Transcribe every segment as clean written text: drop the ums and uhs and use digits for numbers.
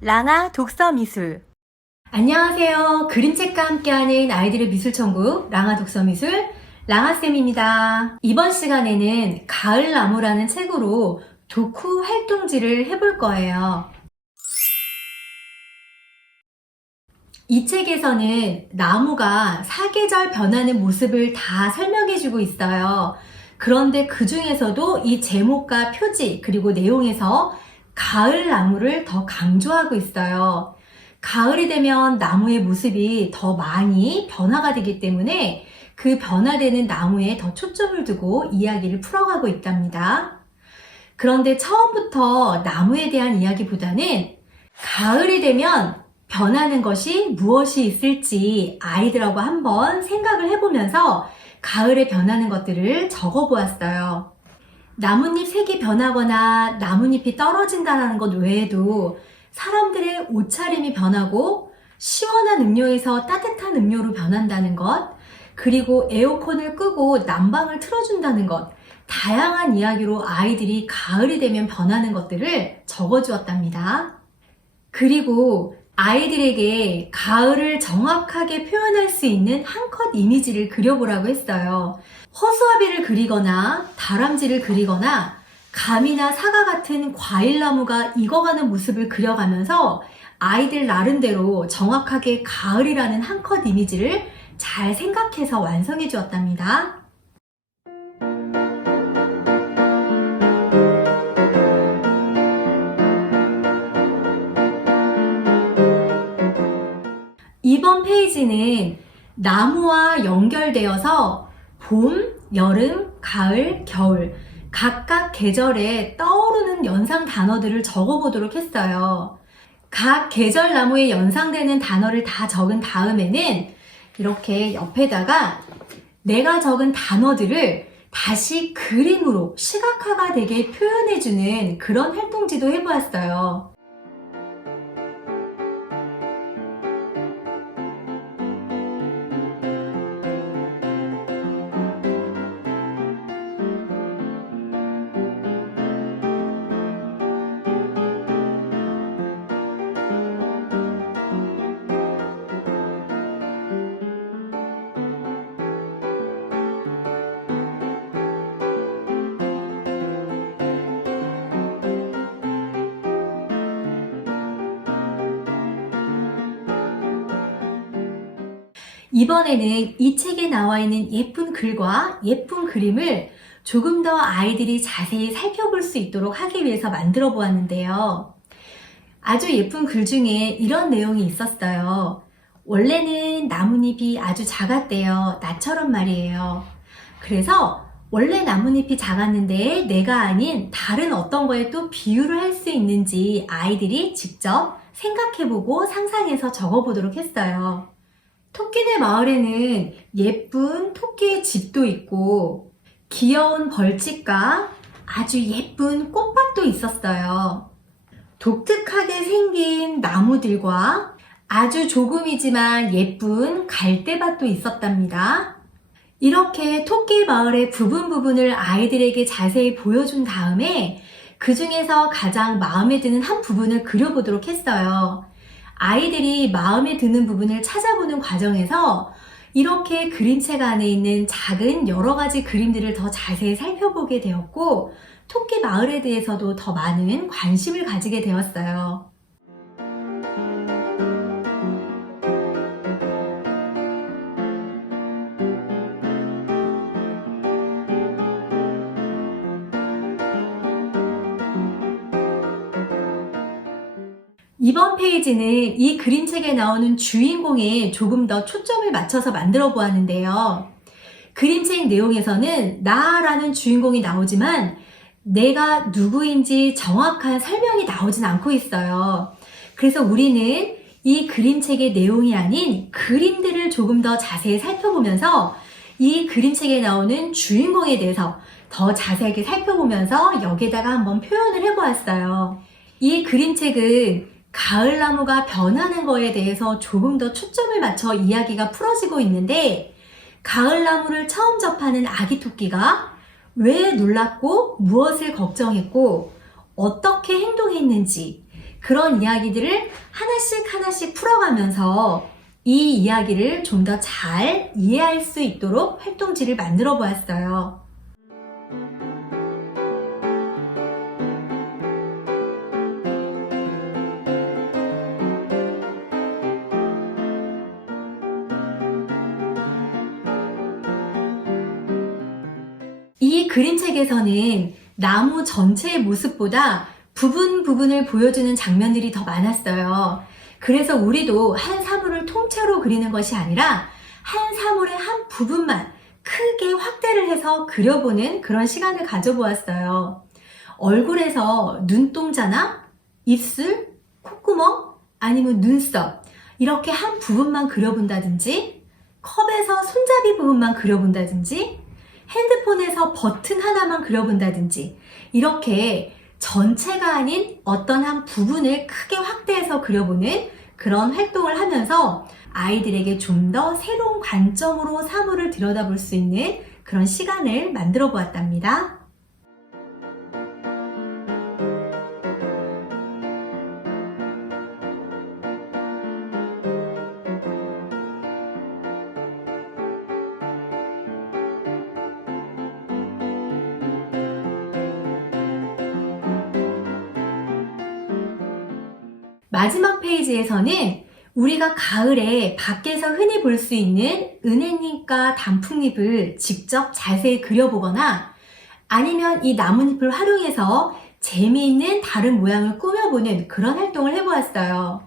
랑아 독서미술. 안녕하세요. 그림책과 함께하는 아이들의 미술천국 랑아 독서미술 랑아쌤입니다. 이번 시간에는 가을나무라는 책으로 도쿠 활동지를 해볼 거예요. 이 책에서는 나무가 사계절 변하는 모습을 다 설명해주고 있어요. 그런데 그 중에서도 이 제목과 표지 그리고 내용에서 가을나무를 더 강조하고 있어요. 가을이 되면 나무의 모습이 더 많이 변화가 되기 때문에 그 변화되는 나무에 더 초점을 두고 이야기를 풀어가고 있답니다. 그런데 처음부터 나무에 대한 이야기보다는 가을이 되면 변하는 것이 무엇이 있을지 아이들하고 한번 생각을 해보면서 가을에 변하는 것들을 적어보았어요. 나뭇잎 색이 변하거나 나뭇잎이 떨어진다는 것 외에도 사람들의 옷차림이 변하고 시원한 음료에서 따뜻한 음료로 변한다는 것, 그리고 에어컨을 끄고 난방을 틀어준다는 것, 다양한 이야기로 아이들이 가을이 되면 변하는 것들을 적어주었답니다. 그리고 아이들에게 가을을 정확하게 표현할 수 있는 한 컷 이미지를 그려보라고 했어요. 허수아비를 그리거나 다람쥐를 그리거나 감이나 사과 같은 과일나무가 익어가는 모습을 그려가면서 아이들 나름대로 정확하게 가을이라는 한 컷 이미지를 잘 생각해서 완성해 주었답니다. 이번 페이지는 나무와 연결되어서 봄, 여름, 가을, 겨울 각각 계절에 떠오르는 연상 단어들을 적어보도록 했어요. 각 계절 나무에 연상되는 단어를 다 적은 다음에는 이렇게 옆에다가 내가 적은 단어들을 다시 그림으로 시각화가 되게 표현해주는 그런 활동지도 해보았어요. 이번에는 이 책에 나와 있는 예쁜 글과 예쁜 그림을 조금 더 아이들이 자세히 살펴볼 수 있도록 하기 위해서 만들어 보았는데요. 아주 예쁜 글 중에 이런 내용이 있었어요. 원래는 나뭇잎이 아주 작았대요. 나처럼 말이에요. 그래서 원래 나뭇잎이 작았는데 내가 아닌 다른 어떤 거에 또 비유를 할 수 있는지 아이들이 직접 생각해보고 상상해서 적어보도록 했어요. 토끼네 마을에는 예쁜 토끼의 집도 있고 귀여운 벌집과 아주 예쁜 꽃밭도 있었어요. 독특하게 생긴 나무들과 아주 조금이지만 예쁜 갈대밭도 있었답니다. 이렇게 토끼 마을의 부분을 아이들에게 자세히 보여준 다음에 그 중에서 가장 마음에 드는 한 부분을 그려보도록 했어요. 아이들이 마음에 드는 부분을 찾아보는 과정에서 이렇게 그림책 안에 있는 작은 여러 가지 그림들을 더 자세히 살펴보게 되었고 토끼 마을에 대해서도 더 많은 관심을 가지게 되었어요. 이번 페이지는 이 그림책에 나오는 주인공에 조금 더 초점을 맞춰서 만들어 보았는데요. 그림책 내용에서는 나라는 주인공이 나오지만 내가 누구인지 정확한 설명이 나오진 않고 있어요. 그래서 우리는 이 그림책의 내용이 아닌 그림들을 조금 더 자세히 살펴보면서 이 그림책에 나오는 주인공에 대해서 더 자세하게 살펴보면서 여기에다가 한번 표현을 해보았어요. 이 그림책은 가을나무가 변하는 거에 대해서 조금 더 초점을 맞춰 이야기가 풀어지고 있는데 가을나무를 처음 접하는 아기 토끼가 왜 놀랐고 무엇을 걱정했고 어떻게 행동했는지 그런 이야기들을 하나씩 하나씩 풀어가면서 이 이야기를 좀 더 잘 이해할 수 있도록 활동지를 만들어 보았어요. 이 그림책에서는 나무 전체의 모습보다 부분 부분을 보여주는 장면들이 더 많았어요. 그래서 우리도 한 사물을 통째로 그리는 것이 아니라 한 사물의 한 부분만 크게 확대를 해서 그려보는 그런 시간을 가져보았어요. 얼굴에서 눈동자나 입술, 콧구멍, 아니면 눈썹 이렇게 한 부분만 그려본다든지, 컵에서 손잡이 부분만 그려본다든지, 핸드폰에서 버튼 하나만 그려본다든지, 이렇게 전체가 아닌 어떤 한 부분을 크게 확대해서 그려보는 그런 활동을 하면서 아이들에게 좀 더 새로운 관점으로 사물을 들여다볼 수 있는 그런 시간을 만들어 보았답니다. 마지막 페이지에서는 우리가 가을에 밖에서 흔히 볼 수 있는 은행잎과 단풍잎을 직접 자세히 그려보거나 아니면 이 나뭇잎을 활용해서 재미있는 다른 모양을 꾸며보는 그런 활동을 해보았어요.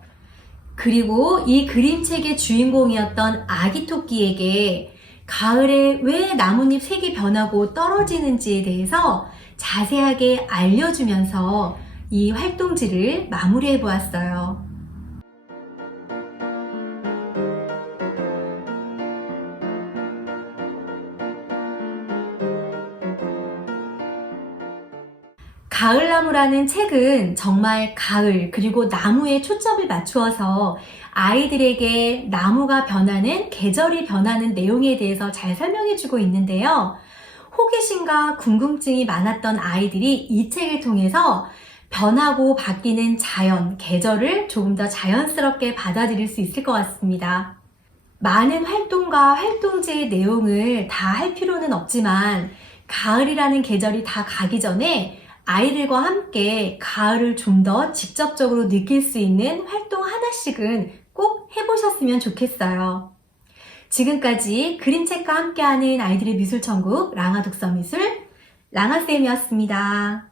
그리고 이 그림책의 주인공이었던 아기 토끼에게 가을에 왜 나뭇잎 색이 변하고 떨어지는지에 대해서 자세하게 알려주면서 이 활동지를 마무리해 보았어요. 가을나무라는 책은 정말 가을 그리고 나무에 초점을 맞추어서 아이들에게 나무가 변하는, 계절이 변하는 내용에 대해서 잘 설명해주고 있는데요. 호기심과 궁금증이 많았던 아이들이 이 책을 통해서 변하고 바뀌는 자연, 계절을 조금 더 자연스럽게 받아들일 수 있을 것 같습니다. 많은 활동과 활동지의 내용을 다 할 필요는 없지만 가을이라는 계절이 다 가기 전에 아이들과 함께 가을을 좀 더 직접적으로 느낄 수 있는 활동 하나씩은 꼭 해보셨으면 좋겠어요. 지금까지 그림책과 함께하는 아이들의 미술천국 랑아 독서미술 랑아쌤이었습니다.